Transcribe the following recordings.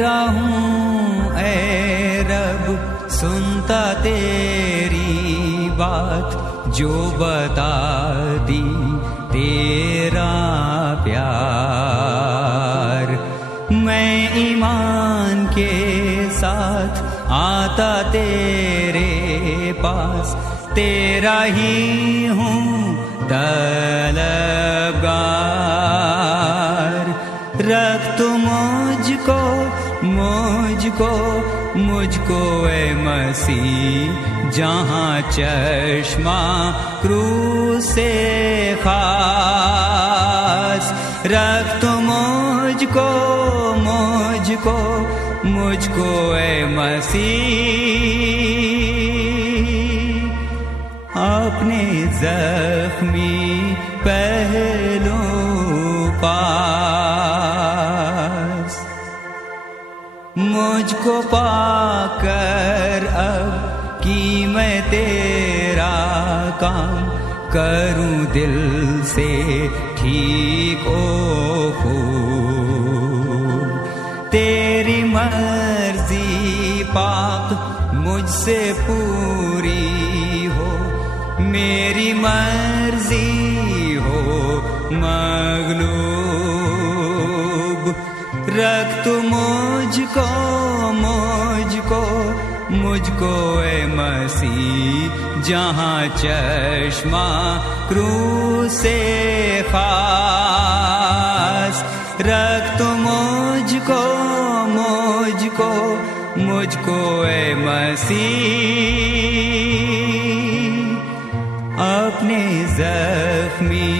तेरा हूँ ऐ रब, सुनता तेरी बात, जो बता दी तेरा प्यार। मैं ईमान के साथ आता तेरे पास, तेरा ही हूँ तलबगार। रख तू मुझको मुझको ए मसीह, जहाँ चश्मा क्रूस से खास। रख तू मुझको ए मसीह, अपने जख्मी पहलू पास। मुझको पाकर अब कि मैं तेरा काम करूं दिल से ठीक ओ खूब। तेरी मर्जी पाक मुझसे पूरी हो, मेरी मर्जी हो मगलूब। रख तू मुझको ए मसीह, जहाँ चश्मा क्रूस से खास। रख तू मुझको ए मसीह, अपने जख्मी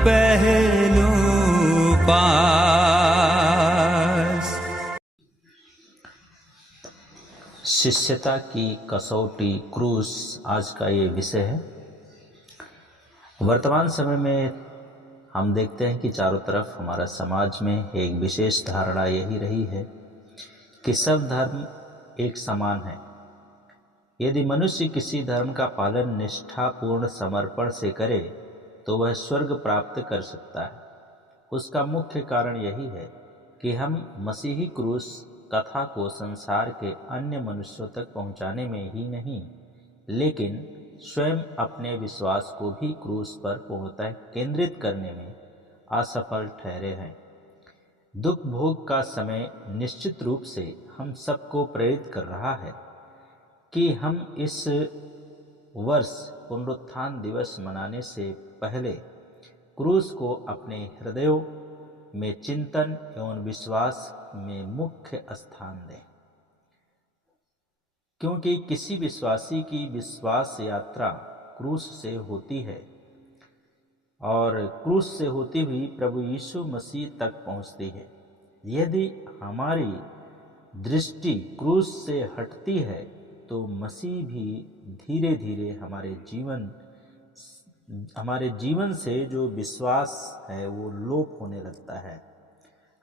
पहलू पास। शिष्यता की कसौटी क्रूस आज का ये विषय है। वर्तमान समय में हम देखते हैं कि चारों तरफ हमारा समाज में एक विशेष धारणा यही रही है कि सब धर्म एक समान है। यदि मनुष्य किसी धर्म का पालन निष्ठापूर्ण समर्पण से करे तो वह स्वर्ग प्राप्त कर सकता है। उसका मुख्य कारण यही है कि हम मसीही क्रूस कथा को संसार के अन्य मनुष्यों तक पहुंचाने में ही नहीं, लेकिन स्वयं अपने विश्वास को भी क्रूस पर पूर्णतः केंद्रित करने में असफल ठहरे हैं। दुख भोग का समय निश्चित रूप से हम सबको प्रेरित कर रहा है कि हम इस वर्ष पुनरुत्थान दिवस मनाने से पहले क्रूस को अपने हृदयों में चिंतन एवं विश्वास में मुख्य स्थान दें, क्योंकि किसी विश्वासी की विश्वास यात्रा क्रूस से होती है और क्रूस से होती हुई प्रभु यीशु मसीह तक पहुंचती है। यदि हमारी दृष्टि क्रूस से हटती है तो मसीह भी धीरे धीरे हमारे जीवन से जो विश्वास है वो लोप होने लगता है।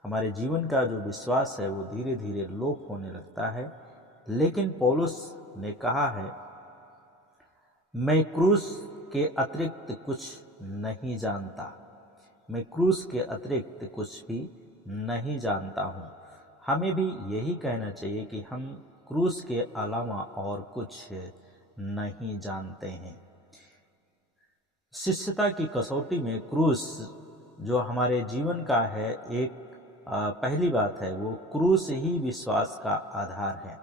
हमारे जीवन का जो विश्वास है वो धीरे धीरे लोप होने लगता है। लेकिन पौलुस ने कहा है, मैं क्रूस के अतिरिक्त कुछ नहीं जानता, मैं क्रूस के अतिरिक्त कुछ भी नहीं जानता हूँ। हमें भी यही कहना चाहिए कि हम क्रूस के अलावा और कुछ नहीं जानते हैं। शिष्यता की कसौटी में क्रूस जो हमारे जीवन का है, एक पहली बात है वो क्रूस ही विश्वास का आधार है।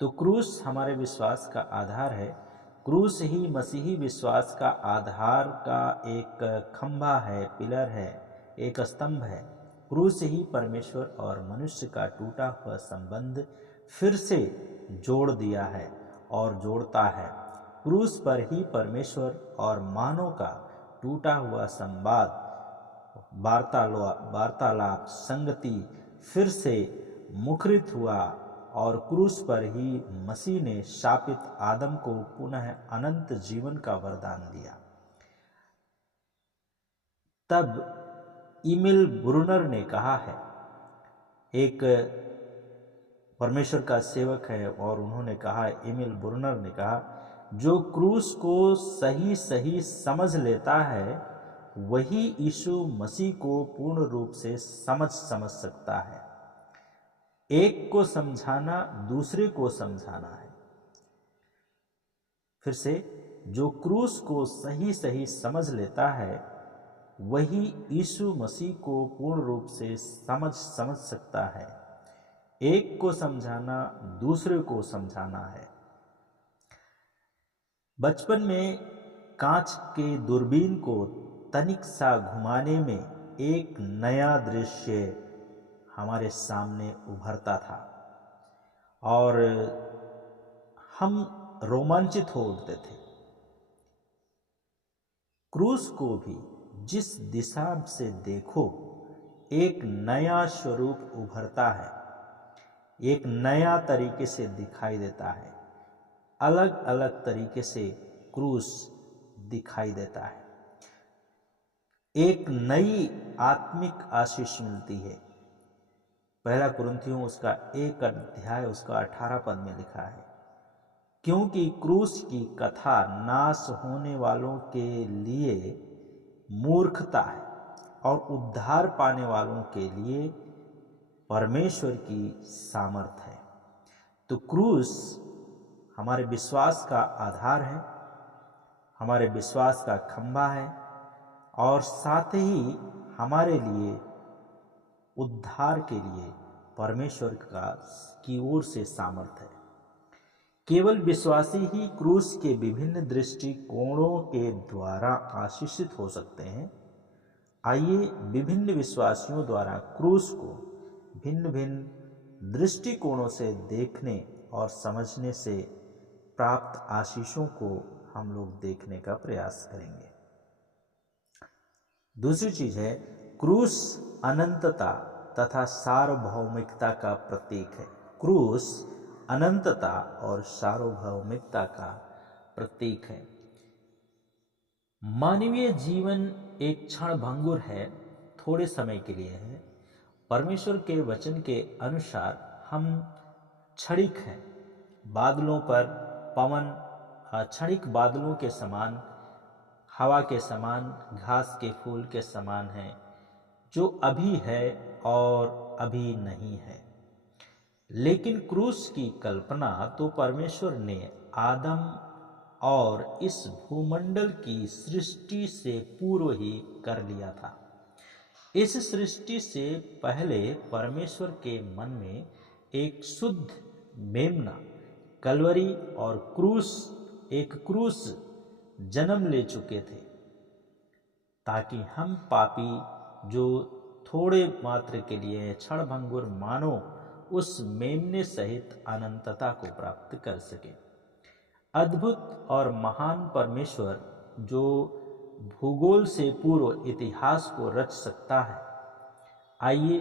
तो क्रूस हमारे विश्वास का आधार है। क्रूस ही मसीही विश्वास का आधार का एक खंभा है, पिलर है, एक स्तंभ है। क्रूस ही परमेश्वर और मनुष्य का टूटा हुआ संबंध फिर से जोड़ दिया है और जोड़ता है। क्रूस पर ही परमेश्वर और मानव का टूटा हुआ संवाद, वार्तालाप, संगति फिर से मुखरित हुआ और क्रूस पर ही मसीह ने शापित आदम को पुनः अनंत जीवन का वरदान दिया। तब इमिल ब्रूनर ने कहा है, एक परमेश्वर का सेवक है और उन्होंने कहा, इमिल ब्रूनर ने कहा, जो क्रूस को सही सही समझ लेता है वही यीशु मसीह को पूर्ण रूप से समझ सकता है। एक को समझाना दूसरे को समझाना है। फिर से, जो क्रूस को सही सही समझ लेता है वही यीशु मसीह को पूर्ण रूप से समझ सकता है। एक को समझाना दूसरे को समझाना है। बचपन में कांच के दूरबीन को तनिक सा घुमाने में एक नया दृश्य हमारे सामने उभरता था और हम रोमांचित हो उठते थे। क्रूस को भी जिस दिशा से देखो एक नया स्वरूप उभरता है, एक नया तरीके से दिखाई देता है, अलग अलग तरीके से क्रूस दिखाई देता है। एक नई आत्मिक आशीष मिलती है। पहला कुरिन्थियों उसका 1 अध्याय उसका 18 पद में लिखा है, क्योंकि क्रूस की कथा नाश होने वालों के लिए मूर्खता है और उद्धार पाने वालों के लिए परमेश्वर की सामर्थ है। तो क्रूस हमारे विश्वास का आधार है, हमारे विश्वास का खंभा है और साथ ही हमारे लिए उद्धार के लिए परमेश्वर की ओर से सामर्थ है। केवल विश्वासी ही क्रूस के विभिन्न दृष्टिकोणों के द्वारा आशीषित हो सकते हैं। आइए विभिन्न विश्वासियों द्वारा क्रूस को भिन्न भिन्न दृष्टिकोणों से देखने और समझने से प्राप्त आशीषों को हम लोग देखने का प्रयास करेंगे। दूसरी चीज है, क्रूस अनंतता तथा सार्वभौमिकता का प्रतीक है। क्रूस अनंतता और सार्वभौमिकता का प्रतीक है। मानवीय जीवन एक क्षण भंगुर है, थोड़े समय के लिए है। परमेश्वर के वचन के अनुसार हम क्षणिक हैं। बादलों पर पवन क्षणिक बादलों के समान, हवा के समान, घास के फूल के समान है, जो अभी है और अभी नहीं है। लेकिन क्रूस की कल्पना तो परमेश्वर ने आदम और इस भूमंडल की सृष्टि से पूर्व ही कर लिया था। इस सृष्टि से पहले परमेश्वर के मन में एक शुद्ध मेमना, कलवरी और एक क्रूस जन्म ले चुके थे, ताकि हम पापी जो थोड़े मात्र के लिए क्षण भंगुर मानो उस मेमने सहित अनंतता को प्राप्त कर सके। अद्भुत और महान परमेश्वर जो भूगोल से पूर्व इतिहास को रच सकता है, आइए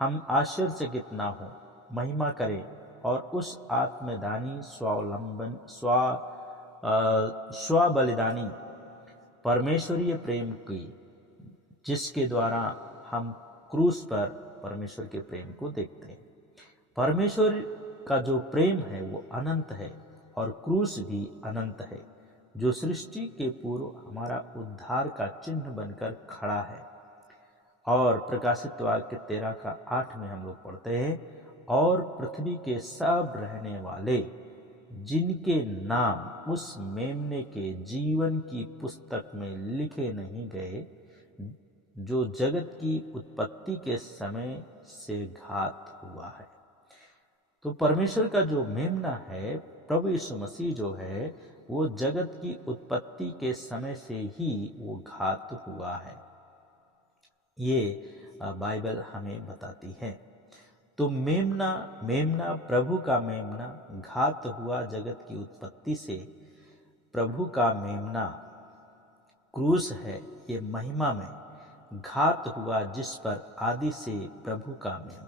हम आश्चर्यचकित ना हो, महिमा करें और उस आत्मदानी स्व बलिदानी परमेश्वरीय प्रेम की, जिसके द्वारा हम क्रूस पर परमेश्वर के प्रेम को देखते हैं। परमेश्वर का जो प्रेम है वो अनंत है और क्रूस भी अनंत है, जो सृष्टि के पूर्व हमारा उद्धार का चिन्ह बनकर खड़ा है। और प्रकाशित वाक्य 13 का 8 में हम लोग पढ़ते हैं, और पृथ्वी के सब रहने वाले जिनके नाम उस मेमने के जीवन की पुस्तक में लिखे नहीं गए, जो जगत की उत्पत्ति के समय से घात हुआ है। तो परमेश्वर का जो मेमना है, प्रभु यीशु मसीह जो है, वो जगत की उत्पत्ति के समय से ही वो घात हुआ है, ये बाइबल हमें बताती है। तो मेमना प्रभु का मेमना घात हुआ जगत की उत्पत्ति से। प्रभु का मेमना क्रूस है, ये महिमा में घात हुआ जिस पर आदि से प्रभु का मेमना।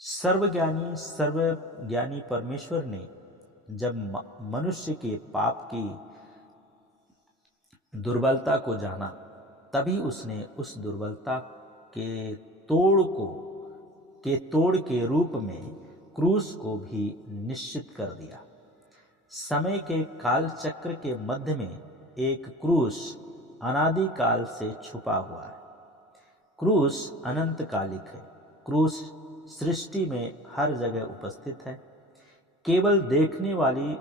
सर्वज्ञानी परमेश्वर ने जब मनुष्य के पाप की दुर्बलता को जाना, तभी उसने उस दुर्बलता के तोड़ के रूप में क्रूस को भी निश्चित कर दिया। समय के काल चक्र के मध्य में एक क्रूस अनादि काल से छुपा हुआ है। क्रूस अनंत कालिक है। क्रूस सृष्टि में हर जगह उपस्थित है। केवल देखने वाली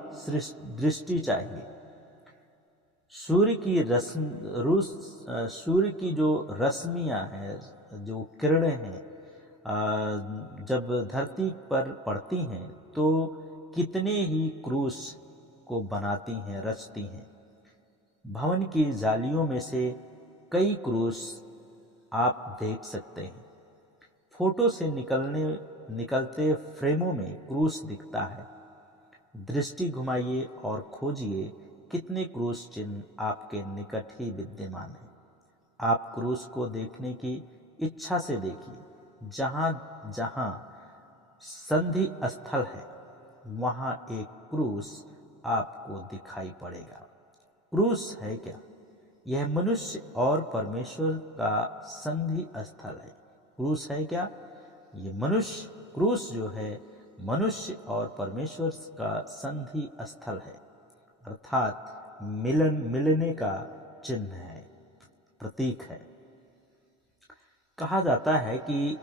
दृष्टि चाहिए। सूर्य की जो रश्मियाँ हैं, जो किरणें हैं, जब धरती पर पड़ती हैं तो कितने ही क्रूस को बनाती हैं, रचती हैं। भवन की जालियों में से कई क्रूस आप देख सकते हैं। फोटो से निकलते फ्रेमों में क्रूस दिखता है। दृष्टि घुमाइए और खोजिए कितने क्रूस चिन्ह आपके निकट ही विद्यमान हैं। आप क्रूस को देखने की इच्छा से देखिए। जहाँ जहाँ संधि स्थल है वहाँ एक क्रूस आपको दिखाई पड़ेगा। क्रूस है क्या? यह मनुष्य और परमेश्वर का संधि स्थल है। क्रूस है क्या? ये क्रूस जो है मनुष्य और परमेश्वर का संधि स्थल है, अर्थात मिलने का चिन्ह है, प्रतीक है। कहा जाता है कि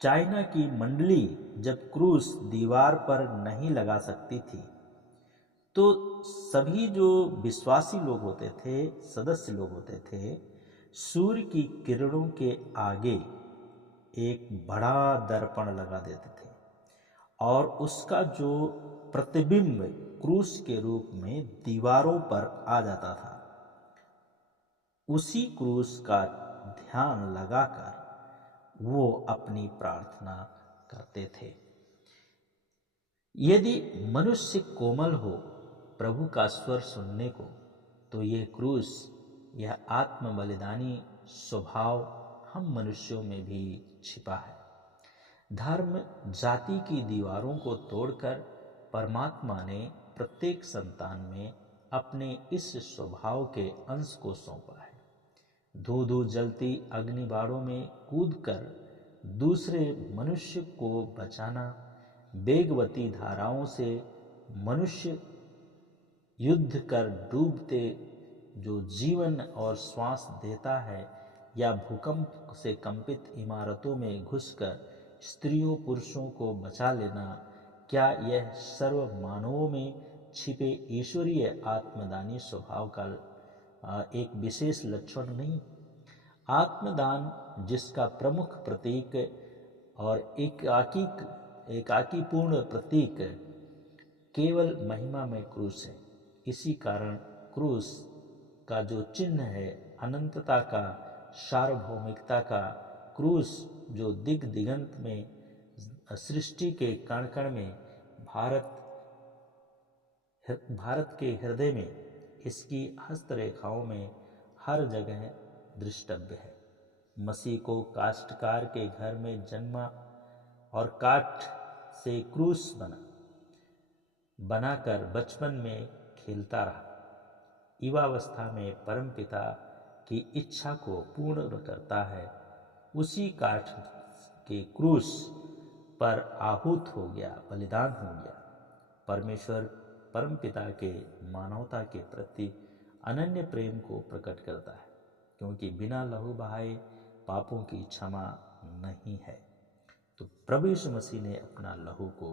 चाइना की मंडली जब क्रूस दीवार पर नहीं लगा सकती थी तो सभी जो विश्वासी लोग होते थे, सदस्य लोग होते थे, सूर्य की किरणों के आगे एक बड़ा दर्पण लगा देते थे और उसका जो प्रतिबिंब क्रूस के रूप में दीवारों पर आ जाता था, उसी क्रूस का ध्यान लगाकर वो अपनी प्रार्थना करते थे। यदि मनुष्य कोमल हो प्रभु का स्वर सुनने को, तो यह क्रूस, यह आत्म बलिदानी स्वभाव हम मनुष्यों में भी छिपा है। धर्म जाति की दीवारों को तोड़कर परमात्मा ने प्रत्येक संतान में अपने इस स्वभाव के अंश को सौंपा है। धू धू जलती अग्नि बाड़ों में कूदकर दूसरे मनुष्य को बचाना, वेगवती धाराओं से मनुष्य युद्ध कर डूबते जो जीवन और श्वास देता है, या भूकंप से कंपित इमारतों में घुसकर स्त्रियों पुरुषों को बचा लेना, क्या यह सर्व मानवों में छिपे ईश्वरीय आत्मदानी स्वभाव का एक विशेष लक्षण नहीं? आत्मदान जिसका प्रमुख प्रतीक और एकाकीपूर्ण प्रतीक केवल महिमा में क्रूस है। इसी कारण क्रूस का जो चिन्ह है अनंतता का, सार्वभौमिकता का, क्रूस जो दिग दिगंत में, सृष्टि के कण कण में, भारत के हृदय में, इसकी हस्तरेखाओं में हर जगह दृष्टव्य है। मसीह को काष्ठकार के घर में जन्मा और काठ से क्रूस बनाकर बचपन में खेलता रहा। युवावस्था में परमपिता की इच्छा को पूर्ण करता है। उसी काठ के क्रूस पर आहूत हो गया, बलिदान हो गया। परमेश्वर परमपिता के मानवता के प्रति अनन्य प्रेम को प्रकट करता है, क्योंकि बिना लहू बहाए पापों की क्षमा नहीं है। तो प्रभु यीशु मसीह ने अपना लहू को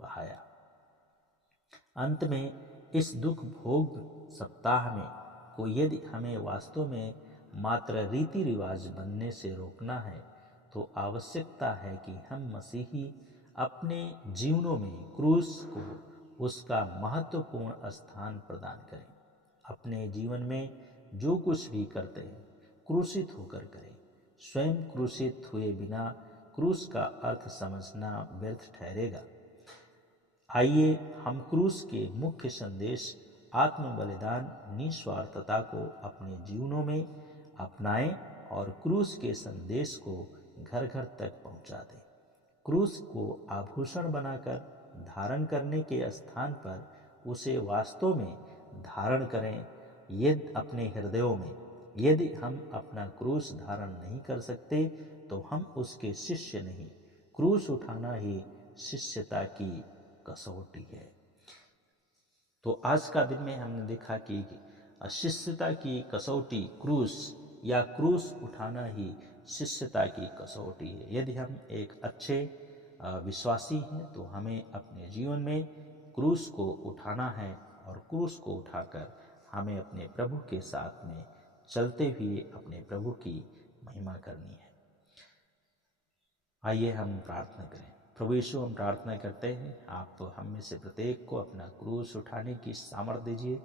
बहाया। अंत में इस दुख भोग सप्ताह में को यदि हमें वास्तव में मात्र रीति रिवाज बनने से रोकना है, तो आवश्यकता है कि हम मसीही अपने जीवनों में क्रूस को उसका महत्वपूर्ण स्थान प्रदान करें। अपने जीवन में जो कुछ भी करते हैं क्रूसित होकर करें। स्वयं क्रूसित हुए बिना क्रूस का अर्थ समझना व्यर्थ ठहरेगा। आइए हम क्रूस के मुख्य संदेश आत्म बलिदान, निस्वार्थता को अपने जीवनों में अपनाएं और क्रूस के संदेश को घर घर तक पहुंचा दें। क्रूस को आभूषण बनाकर धारण करने के स्थान पर उसे वास्तव में धारण करें। यदि अपने हृदयों में यदि हम अपना क्रूस धारण नहीं कर सकते तो हम उसके शिष्य नहीं। क्रूस उठाना ही शिष्यता की कसौटी है। तो आज का दिन में हमने देखा कि शिष्यता की कसौटी क्रूस या क्रूस उठाना ही शिष्यता की कसौटी है। यदि हम एक अच्छे विश्वासी हैं तो हमें अपने जीवन में क्रूस को उठाना है और क्रूस को उठाकर हमें अपने प्रभु के साथ में चलते हुए अपने प्रभु की महिमा करनी है। आइए हम प्रार्थना करें। प्रभु यीशु, हम प्रार्थना करते हैं आप हम में से प्रत्येक को अपना क्रूस उठाने की सामर्थ्य दीजिए।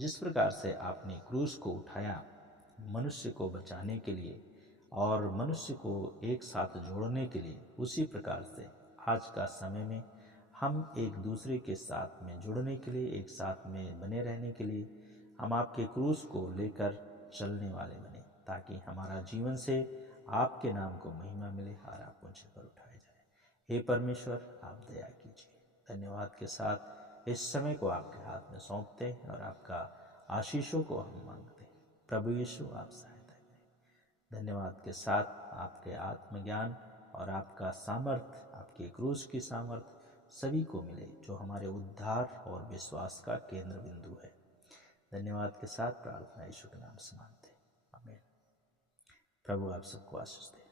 जिस प्रकार से आपने क्रूस को उठाया मनुष्य को बचाने के लिए और मनुष्य को एक साथ जोड़ने के लिए, उसी प्रकार से आज का समय में हम एक दूसरे के साथ में जुड़ने के लिए, एक साथ में बने रहने के लिए हम आपके क्रूस को लेकर चलने वाले बने, ताकि हमारा जीवन से आपके नाम को महिमा मिले और आप मुझे पर उठाए जाए। हे परमेश्वर, आप दया कीजिए। धन्यवाद के साथ इस समय को आपके हाथ में सौंपते हैं और आपका आशीषों को हम मांगते हैं। प्रभु यीशु, आप सहायता करें। धन्यवाद के साथ आपके आत्मज्ञान और आपका सामर्थ, आपके क्रूस की सामर्थ सभी को मिले जो हमारे उद्धार और विश्वास का केंद्र बिंदु है। धन्यवाद के साथ प्रार्थना यीशु के नाम से मांगते हैं, आमीन। प्रभु आप सबको आशीष दे।